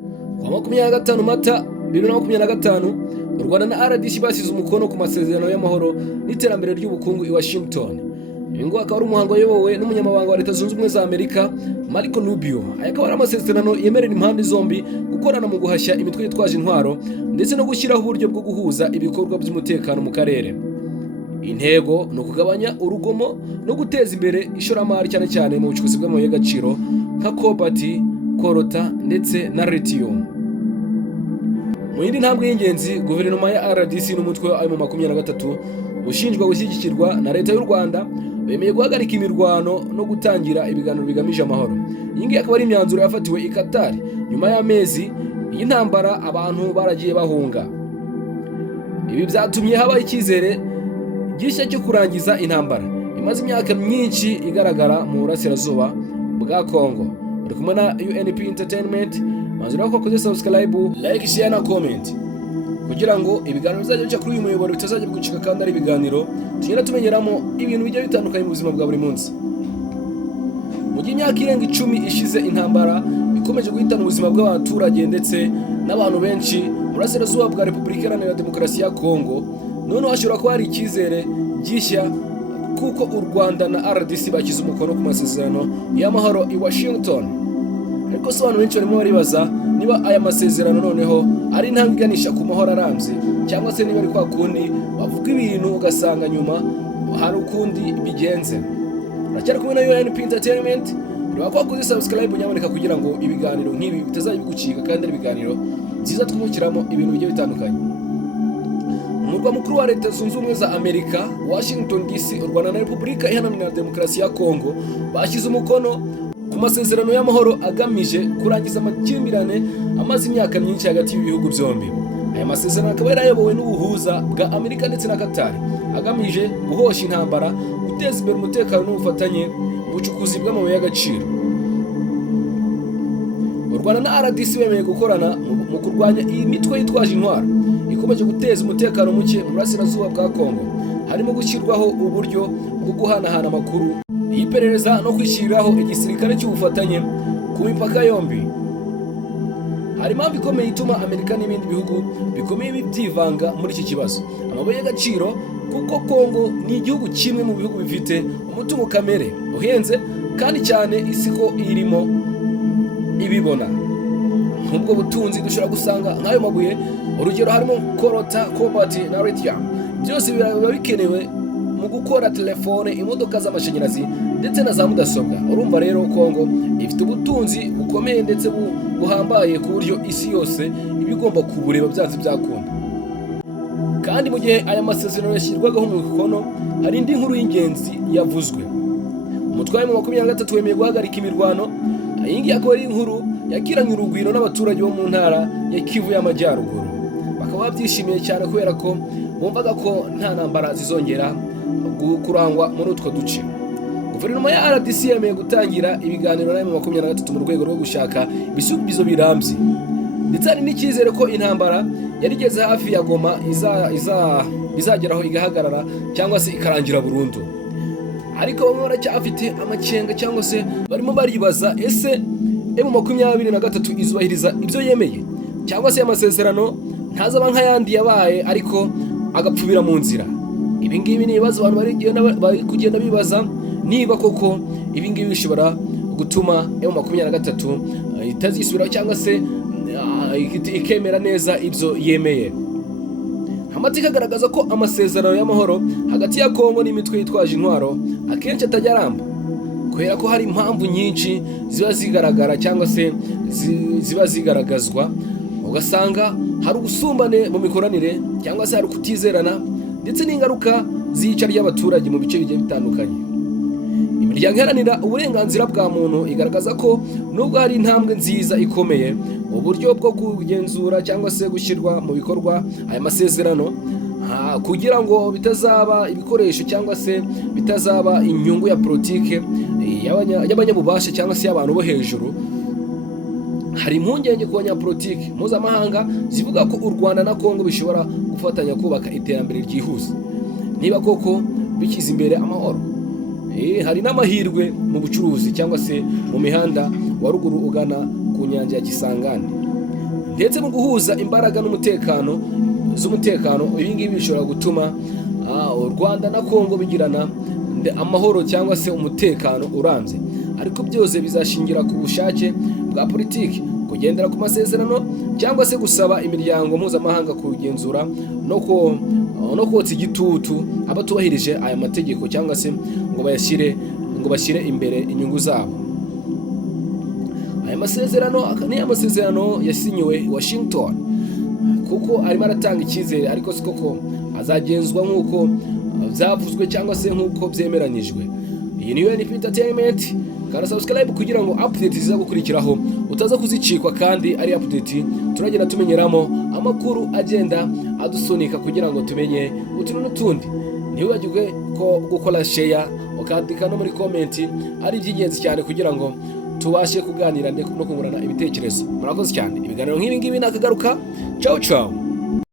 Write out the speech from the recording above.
Ku wa 25 Mata 2025 u Rwanda na RDC basize umukono ku masezerano y'amahoro n'iterambere ry'ubukungu i Washington. Ibi ngo akaba ari umuhango wayobowe n'umunyamabanga wa Leta Zunze Ubumwe za Amerika Marco Rubio. Aya akaba ari amasezerano yemerera impande zombi gukorana mu guhashya imitwe yitwaje intwaro ndetse no gushyiraho uburyo bwo guhuza ibikorwa by'umutekano mu karere. Intego no kugabanya urugomo no guteza imbere ishoramari cyane cyane mu bucukuzi bw'amabuye y'agaciro nka cobalt, korota ndetse na lithium. Mu yindi ntambwe y'ingenzi, guverinoma ya RDC n'umutwe wa M23 ushinjwa gushyigikirwa na leta y'u Rwanda bemeye guhagarika imirwano no gutangira ibiganiro bigamije amahoro. Iyi ngiyi akaba ari imyanzuro yafatiwe i Qatar nyuma y'amezi y'intambara abantu baragiye bahunga. Ibi byatumye habaho icyizere gishya cyo kurangiza intambara imaze imyaka myinshi igaragara mu burasirazuba bwa Congo. Uri kumwe na UNP Entertainment, manzura ko koze subscribe, like, share na comment kugira ngo ibiganiro bizajya bica kuri uyu muyoboro bitazajya bigucika kandi ari ibiganiro tugenda tumenyeramo ibintu bijya bitandukanye mu buzima bwa buri munsi. Mu gihe imyaka irenga 10 ishize intambara ikomeje guhitana ubuzima bw'abaturage ndetse n'abantu benshi mu burasirazuba bwa Repubulika Iharanira Demokarasi ya Congo, none hashobora kuba hari icyizere gishya kuko u Rwanda na RDC bakize umukono ku masezerano y'amahoro i Washington. Ariko se abantu benshi barimo baribaza niba aya masezerano noneho ari intambwe iganisha ku mahoro arambye cyangwa se niba ari kwa kundi bavuga ibintu ugasanga nyuma hari ukundi bigenze. Uracyari kumwe na UNP Entertainment, niba kwakoze subscribe nyamuneka kugira ngo ibiganiro nk'ibi bitazajya bigucika kandi ari ibiganiro byiza twungukiramo ibintu bigiye bitandukanye. Umurwa mukuru wa Leta Zunze Ubumwe za Amerika, Washington DC, u Rwanda na Repubulika Iharanira Demokarasi ya Congo bashyize umukono ku masezerano y'amahoro agamije kurangiza amakimbirane amaze imyaka myinshi hagati y'ibihugu byombi. Aya masezerano akaba yarayobowe n'ubuhuza bwa Amerika ndetse na Qatar, agamije guhosha intambara, guteza imbere umutekano n'ubufatanye mu bucukuzi bw'amabuye y'agaciro. U Rwanda na RDC bemeye gukorana mu kurwanya iyi mitwe yitwaje intwaro ikomeje guteza umutekano muke mu burasirazuba bwa Congo, harimo gushyirwaho uburyo bwo guhanahana amakuru y'iperereza no kwishyiriraho igisirikare cy'ubufatanye ku mipaka yombi. Hari impamvu ikomeye ituma Amerika n'ibindi bihugu bikomeye byivanga muri iki kibazo amabuye y'agaciro, kuko Congo ni igihugu kimwe mu bihugu bifite umutungo kamere uhenze kandi cyane isi ko irimo ibibona. Nk'ubwo butunzi dushobora gusanga nk'ayo mabuye, urugero harimo korota, cobalt na lithium, byose biba bikenewe mu gukora telefone, imodoka z'amashanyarazi ndetse na za mudasobwa. Urumva rero Congo ifite ubutunzi bukomeye ndetse buhambaye ku buryo isi yose ibigomba kubureba byanze byakunda. Kandi mu gihe aya masezerano yashyirwagaho mu mukono, hari indi nkuru y'ingenzi yavuzwe. Umutwe wa 23 wemeye guhagarika imirwano. Iyi ngiyi akaba ari inkuru yakiranye urugwiro n'abaturage bo mu ntara ya Kivu y'Amajyaruguru. Bakaba babyishimiye cyane kubera ko bumvaga ko nta ntambara zizongera kurangwa muri utwo duce. Guverinoma ya RDC yemeye gutangira ibiganiro na M23 mu rwego rwo gushaka ibisubizo birambye. Ndetse hari n'icyizere ko intambara yarigeze hafi ya Goma izageraho igahagarara cyangwa se ikarangira burundu. Ariko bamwe baracyafite amakenga cyangwa se barimo baribaza, ese M23 izubahiriza ibyo yemeye cyangwa se amasezerano ntazaba nk'ayandi yabaye ariko agapfubira mu nzira. Ibi ngibi ni ibibazo abantu bari kugenda bibaza, niba koko ibi ngibi bishobora gutuma M23 itazisubiraho cyangwa se ikemera neza ibyo yemeye. Amateka agaragaza ko amasezerano y'amahoro hagati ya Congo n'imitwe yitwaje intwaro akenshi atajya aramba, kubera ko hari impamvu nyinshi ziba zigaragara cyangwa se ziba zigaragazwa. Ugasanga hari ubusumbane mu mikoranire cyangwa se hari kutizerana ndetse n'ingaruka zica ry'abaturage mu bice bigiye bitandukanye. Imiryango iharanira uburenganzira bwa muntu igaragaza ko nubwo hari intambwe nziza ikomeye, uburyo bwo kugenzura cyangwa se gushyirwa mu bikorwa aya masezerano kugira ngo bitazaba ibikoresho cyangwa se bitazaba inyungu ya politike y'abanyabubasha cyangwa se y'abantu bo hejuru. Hari impungenge ku banyapolitiki mpuzamahanga zivuga ko u Rwanda na Congo bishobora gufatanya kubaka iterambere ryihuse niba koko bikiza imbere amahoro. Hari n'amahirwe mu bucuruzi cyangwa se mu mihanda wa ruguru ugana ku nyanja ya Kisangani. ndetse mu guhuza imbaraga z'umutekano. Ibi ngibi bishobora gutuma u Rwanda na Kongo bigirana amahoro cyangwa se umutekano urambye, ariko byose bizashingira ku bushake bwa politiki, kugendera ku masezerano cyangwa se gusaba imiryango mpuzamahanga kugenzura no kotsa igitutu abatubahirije aya mategeko cyangwa se ngo bashyire imbere inyungu zabo. Aya masezerano ni amasezerano yasinyiwe i Washington, kuko arimo aratanga icyizere, ariko si koko azagenzwa nk'uko byavuzwe cyangwa se nk'uko byemeranyijwe. Iyi ni UNP Entertainment, kandi subscribe kugira ngo update ziza gukurikiraho utaza kuzicikwa, kandi ari update turagenda tumenyeramo amakuru agenda adusunika kugira ngo tumenye utuntu n'utundi. Ntiwibagirwe ko gukora share ukandika no muri comment ari iby'ingenzi cyane kugira ngo tubashe kuganira no kungurana ibitekerezo. Murakoze cyane. Ibiganiro nk'ibi ngibi nakagaruka. Ciao ciao.